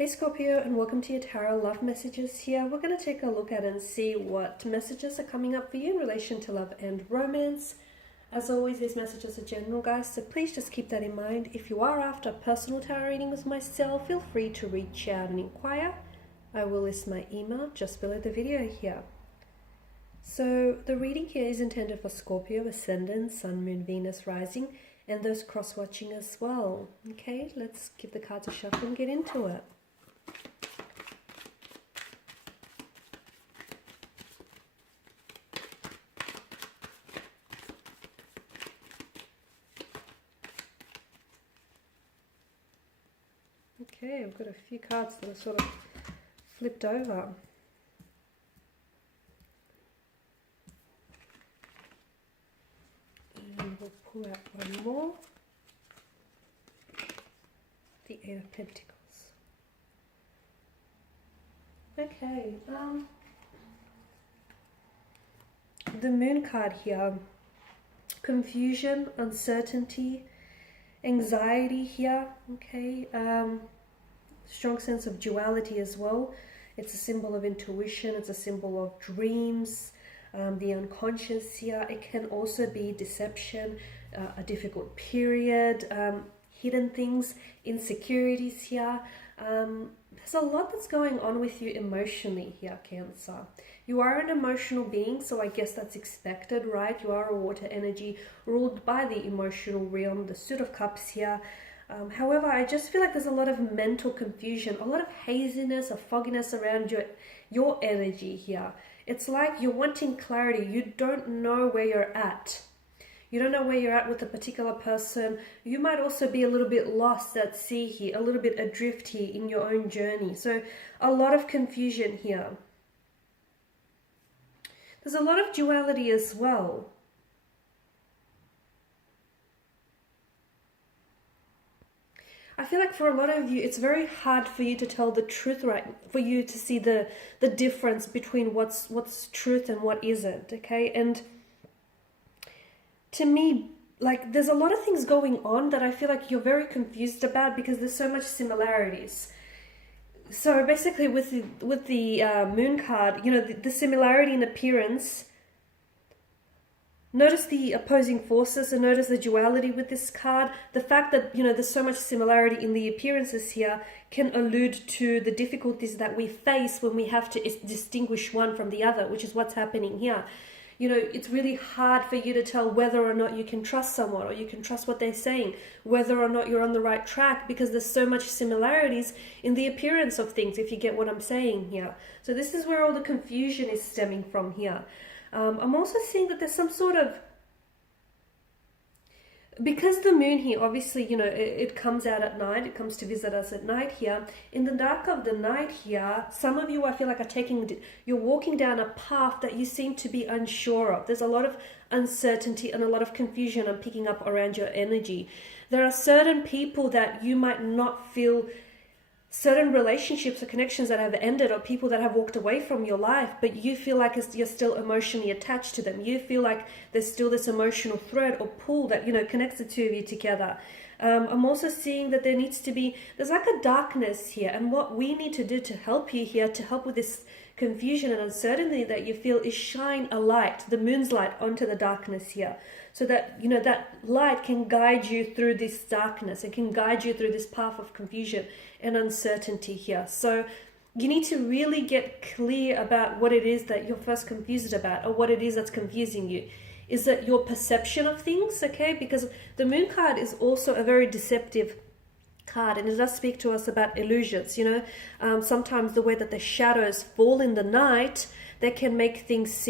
Hey Scorpio, and welcome to your tarot love messages here. We're going to take a look at and see what messages are coming up for you in relation to love and romance. As always, these messages are general, guys, so please just keep that in mind. If you are after a personal tarot reading with myself, feel free to reach out and inquire. I will list my email just below the video here. So the reading here is intended for Scorpio, Ascendant, Sun, Moon, Venus, Rising, and those cross-watching as well. Okay, let's give the cards a shuffle and get into it. Okay, I've got a few cards that are sort of flipped over. And we'll pull out one more. The Eight of Pentacles. Okay, the Moon card here. Confusion, uncertainty, anxiety here, okay, strong sense of duality as well. It's a symbol of intuition, it's a symbol of dreams, the unconscious here. It can also be deception, a difficult period, hidden things, insecurities here. There's a lot that's going on with you emotionally here, Cancer. You are an emotional being, so I guess that's expected, right? You are a water energy ruled by the emotional realm, the Suit of Cups here. However, I just feel like there's a lot of mental confusion, a lot of haziness, a fogginess around your energy here. It's like you're wanting clarity. You don't know where you're at. You don't know where you're at with a particular person. You might also be a little bit lost at sea here, a little bit adrift here in your own journey. So a lot of confusion here. There's a lot of duality as well. I feel like for a lot of you, it's very hard for you to tell the truth, right? For you to see the difference between what's truth and what isn't, okay? And to me, like, there's a lot of things going on that I feel like you're very confused about because there's so much similarities. So basically with the Moon card, you know, the similarity in appearance, notice the opposing forces and notice the duality with this card. The fact that, you know, there's so much similarity in the appearances here can allude to the difficulties that we face when we have to distinguish one from the other, which is what's happening here. You know, it's really hard for you to tell whether or not you can trust someone or you can trust what they're saying, whether or not you're on the right track, because there's so much similarities in the appearance of things, if you get what I'm saying here. So this is where all the confusion is stemming from here. I'm also seeing that there's some sort of, because the moon here, obviously, you know, it comes out at night, it comes to visit us at night here. In the dark of the night here, some of you, I feel like, you're walking down a path that you seem to be unsure of. There's a lot of uncertainty and a lot of confusion I'm picking up around your energy. There are certain people that you might not feel, certain relationships or connections that have ended, or people that have walked away from your life, but you feel like you're still emotionally attached to them. You feel like there's still this emotional thread or pull that, you know, connects the two of you together. I'm also seeing that there's like a darkness here, and what we need to do to help you here, to help with this confusion and uncertainty that you feel, is shine a light, the moon's light, onto the darkness here, so that, you know, that light can guide you through this darkness. It can guide you through this path of confusion and uncertainty here. So you need to really get clear about what it is that you're first confused about, or what it is that's confusing you. Is it your perception of things, okay? Because the Moon card is also a very deceptive card, and it does speak to us about illusions, you know. Sometimes the way that the shadows fall in the night, they can make things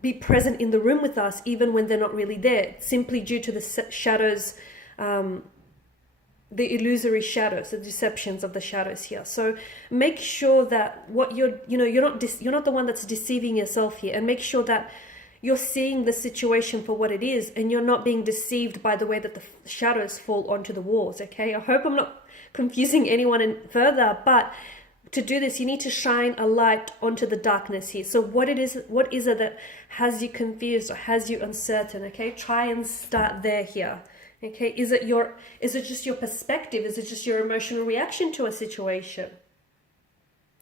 be present in the room with us even when they're not really there, simply due to the shadows, the illusory shadows, the deceptions of the shadows here. So make sure that you're not the one that's deceiving yourself here, and make sure that you're seeing the situation for what it is, and you're not being deceived by the way that the shadows fall onto the walls, okay? I hope I'm not confusing anyone further, but to do this, you need to shine a light onto the darkness here. So what is it that has you confused or has you uncertain, okay? Try and start there here. Okay, is it just your perspective? Is it just your emotional reaction to a situation?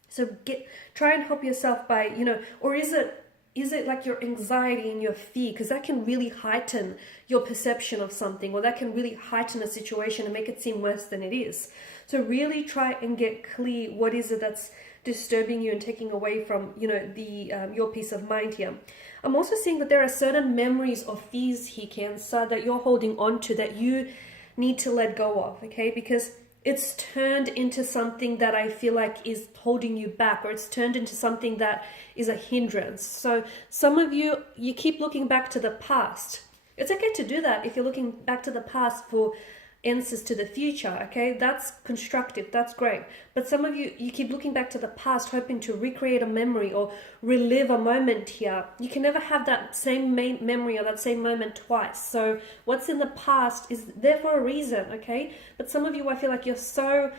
So try and help yourself by, or is it like your anxiety and your fear? Because that can really heighten your perception of something, or that can really heighten a situation and make it seem worse than it is. So really try and get clear, what is it that's disturbing you and taking away from, your peace of mind here. I'm also seeing that there are certain memories or fears here, Cancer, that you're holding on to that you need to let go of, okay? Because it's turned into something that I feel like is holding you back, or it's turned into something that is a hindrance. So some of you keep looking back to the past. It's okay to do that if you're looking back to the past for answers to the future, okay? That's constructive, that's great. But some of you keep looking back to the past, hoping to recreate a memory or relive a moment here. You can never have that same memory or that same moment twice. So what's in the past is there for a reason, okay? But some of you, I feel like you're so,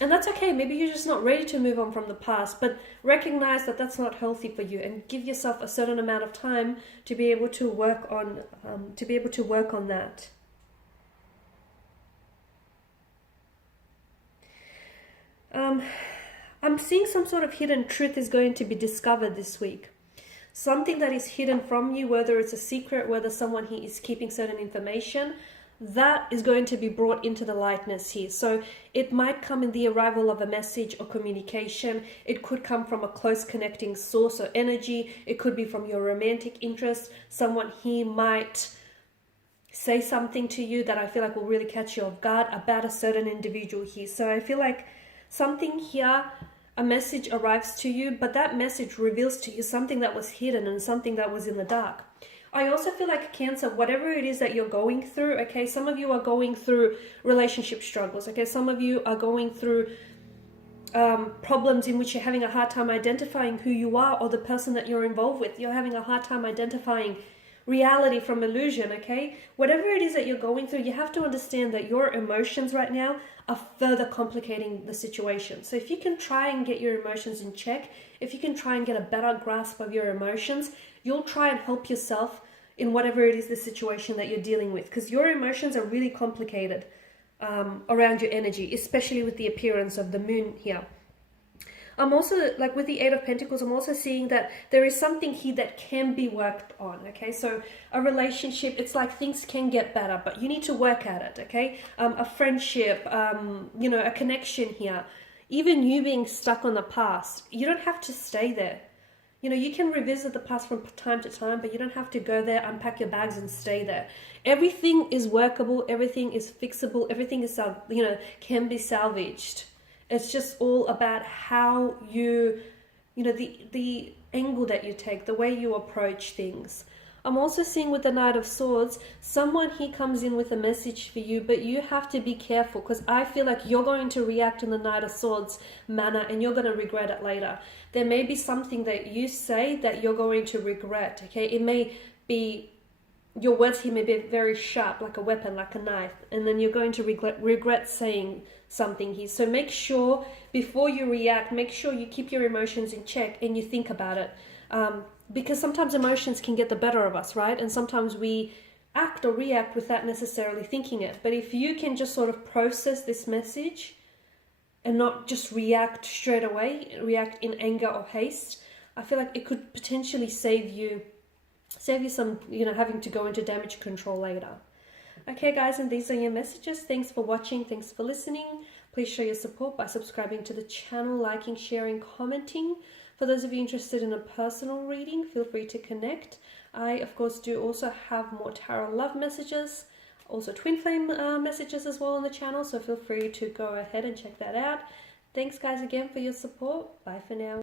and that's okay, maybe you're just not ready to move on from the past, but recognize that that's not healthy for you, and give yourself a certain amount of time to be able to work on that. I'm seeing some sort of hidden truth is going to be discovered this week. Something that is hidden from you, whether it's a secret, whether someone here is keeping certain information, that is going to be brought into the lightness here. So it might come in the arrival of a message or communication. It could come from a close connecting source or energy. It could be from your romantic interest. Someone here might say something to you that I feel like will really catch you off guard about a certain individual here. So I feel like something here, a message arrives to you, but that message reveals to you something that was hidden and something that was in the dark. I also feel like, Cancer, whatever it is that you're going through, okay, some of you are going through relationship struggles, okay, some of you are going through problems in which you're having a hard time identifying who you are or the person that you're involved with. You're having a hard time identifying reality from illusion, okay? Whatever it is that you're going through, you have to understand that your emotions right now are further complicating the situation. So if you can try and get your emotions in check, if you can try and get a better grasp of your emotions, you'll try and help yourself in whatever it is the situation that you're dealing with, because your emotions are really complicated around your energy, especially with the appearance of the moon here. I'm also, like with the Eight of Pentacles, I'm also seeing that there is something here that can be worked on, okay? So a relationship, it's like things can get better, but you need to work at it, okay? A friendship, a connection here. Even you being stuck on the past, you don't have to stay there. You can revisit the past from time to time, but you don't have to go there, unpack your bags and stay there. Everything is workable, everything is fixable, everything is, can be salvaged. It's just all about how the angle that you take, the way you approach things. I'm also seeing with the Knight of Swords, someone here comes in with a message for you, but you have to be careful, because I feel like you're going to react in the Knight of Swords manner and you're going to regret it later. There may be something that you say that you're going to regret, okay? It may be, your words here may be very sharp, like a weapon, like a knife, and then you're going to regret saying something here. So make sure, before you react, make sure you keep your emotions in check and you think about it. Because sometimes emotions can get the better of us, right? And sometimes we act or react without necessarily thinking it. But if you can just sort of process this message and not just react straight away, react in anger or haste, I feel like it could potentially save you some, having to go into damage control later. Okay, guys, and these are your messages. Thanks for watching. Thanks for listening. Please show your support by subscribing to the channel, liking, sharing, commenting. For those of you interested in a personal reading, feel free to connect. I, of course, do also have more tarot love messages, also twin flame messages as well on the channel, so feel free to go ahead and check that out. Thanks, guys, again for your support. Bye for now.